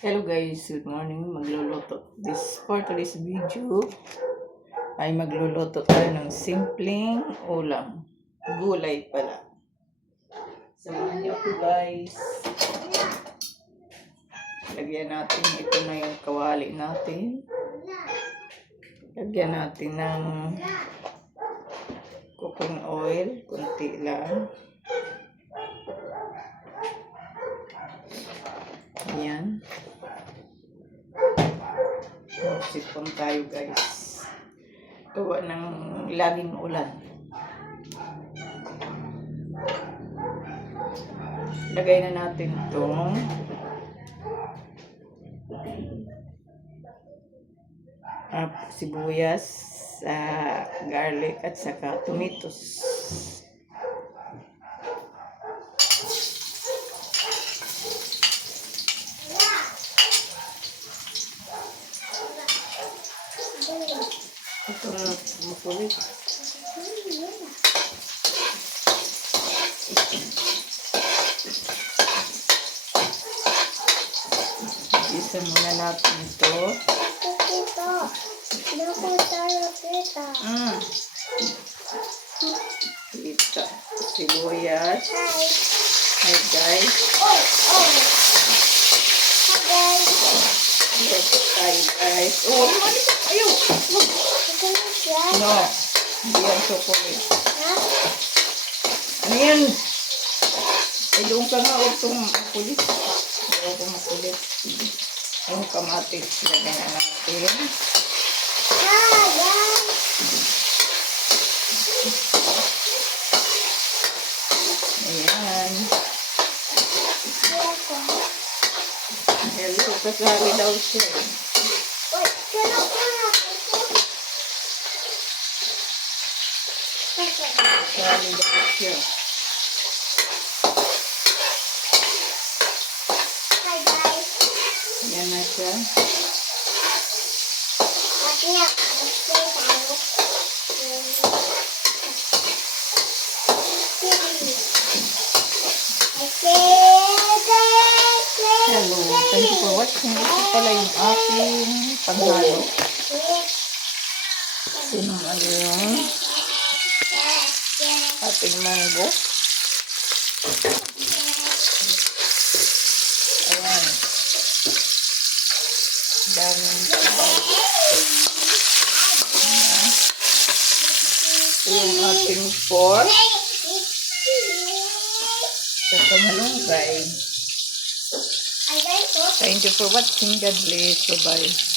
Hello guys, good morning. Magluluto. For today's video ay magluluto tayo ng simpleng ulam. Gulay pala. Samahan niyo ako guys. Lagyan natin, ito na yung kawali natin. Lagyan natin ng cooking oil, kunti lang. Ayan. Sipon tayo guys. Gawa ng laging ulan. Lagay na natin itong sibuyas, garlic at saka tomatoes. Ito na makulit. Isa muna natin ito. Ito. Sibuyas. Hi guys. Ito tayo guys. Oh, mali ka. Ayaw. No. Hindi yan chocolate. Ano yan? Ay, doon ka nga. Huwag itong makulit. Huwag itong makulit. Yung kamatis. Lagyan na natin. Ayan. Hello, kasali daw siya. Kasali daw siya. Hi guys. Ayan na siya. Hello, thank you for watching. Ito pala yung aking panghalo. Sinong ano yung ating mango. Ayan. Daming yung ating pork. Sa malunggay. Thank you for watching. God bless. Bye-bye.